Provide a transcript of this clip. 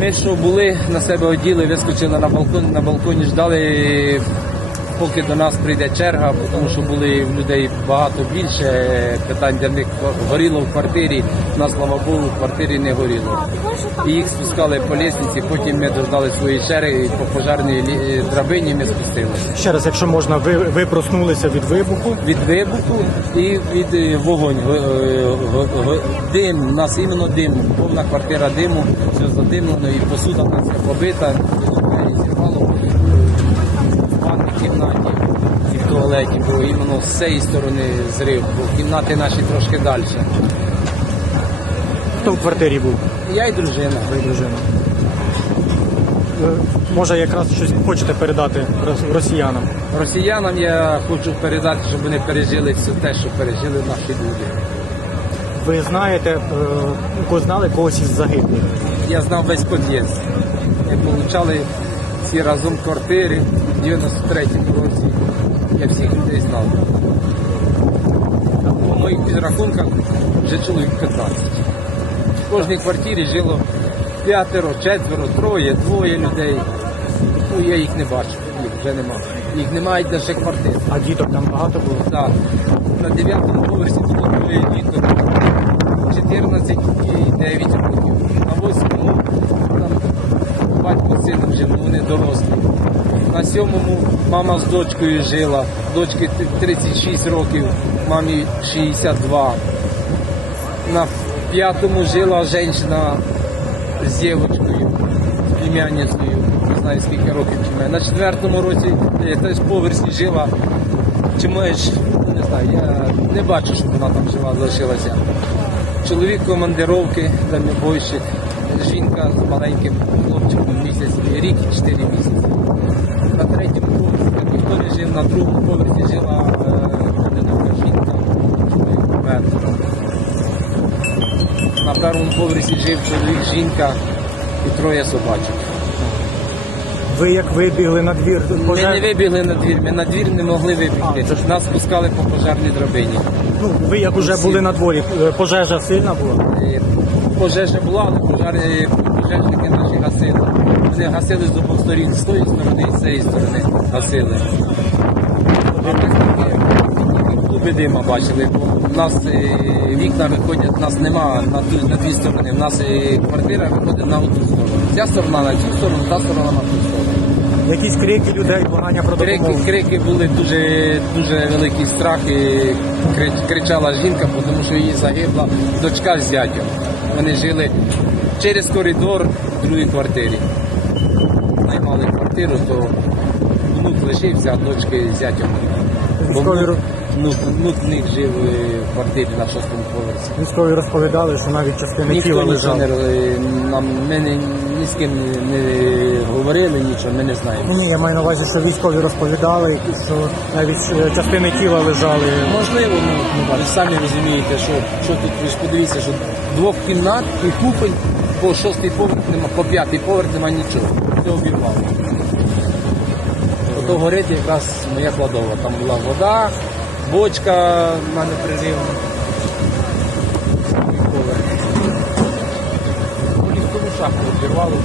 Ми що були, на себе оділи, вискочили на балкон, на балконі, ждали, поки до нас прийде черга, тому що були в людей багато більше питань для них горіло в квартирі. У нас, слава Богу, в квартирі не горіло. І їх спускали по лісниці, потім ми дождали свої черги і по пожарній лі- драбині ми спустилися. Ще раз, якщо можна, ви, ви проснулися від вибуху. Від вибуху і від е, вогонь. Е, Дим, у нас іменно дим, повна квартира диму, все задимлено, і посуда нас побита, двері зірвало в ванній кімнаті і в туалеті, бо іменно з цієї сторони зрив, бо кімнати наші трошки далі. Хто в квартирі був? Я і дружина. Ви дружина. Е, Може, якраз щось хочете передати росіянам? Росіянам я хочу передати, щоб вони пережили все те, що пережили наші люди. Ви знаєте, е, знали когось із загиблих? Я знав весь під'їзд. Ми получали всі разом квартири в 93-му році. Я всіх людей знав. По моїх підрахунках вже чоловік 15. В кожній квартирі жило п'ятеро, четверо, троє, двоє людей. Ну, я їх не бачу, їх вже нема. Їх немає навіть квартир. А діток там багато було? Так. На дев'ятому поверсі було троє діток. 14 і 9 років. На восьмому там батько з сином ну, вони дорослі. На сьомому мама з дочкою жила. Дочки 36 років, мамі 62. На п'ятому жила жінка з дівчиною, з племянницею, не знаю скільки років чи мене. На четвертому році е, теж поверсі жила. Чи маєш, не знаю, я не бачу, щоб вона там жива залишилася. Чоловік командировки, дальнобойщик, жінка з маленьким хлопчиком місяць, рік і 4 місяці. На третьому поверсі ніхто не жив, на другому поверсі жила е, одинока жінка, чоловік помер. На першому поверсі жив чоловік, жінка і троє собачок. Ви як вибігли на двір? Ми не вибігли на двір, ми на двір не могли вибігти. А, це ж- Нас спускали по пожежній драбині. Ну, ви як уже були на дворі, е, пожежа сильна була? Е, Пожежа була, але пожежники гасили. Вони гасили з обох сторін, з тої сторони і з цієї сторони гасили. Клуби дима бачили, бо в нас е, вікна виходять, в нас нема на, ту- на дві сторони. В нас е, квартира виходить на одну сторону. Ця сторона на цю сторону, та сторона на ту сторону. Якісь крики людей, благання про Крики, допомогу? крики були дуже, дуже великий страх і кри- кричала жінка, тому що її загибла дочка з зятем. Вони жили через коридор в другій квартирі. Наймали квартиру, то внук лишився, а дочки з Військові внук, в них жив е, в квартирі на шостому поверсі. Військові розповідали, що навіть частини Ніхто тіла нічого лежали. не нам ми не, ні з ким не, не говорили, нічого, ми не знаємо. Ні, я маю на увазі, що військові розповідали, що навіть е, частини тіла лежали. Можливо, ну, ви самі розумієте, що, що тут ви ж подивіться, що двох кімнат і купель по шостий поверх нема, по п'ятий поверх нема нічого. Все обірвало. Ото горить якраз моя кладова. Там була вода, бочка в мене прирівна. Ну, шахту обірвало.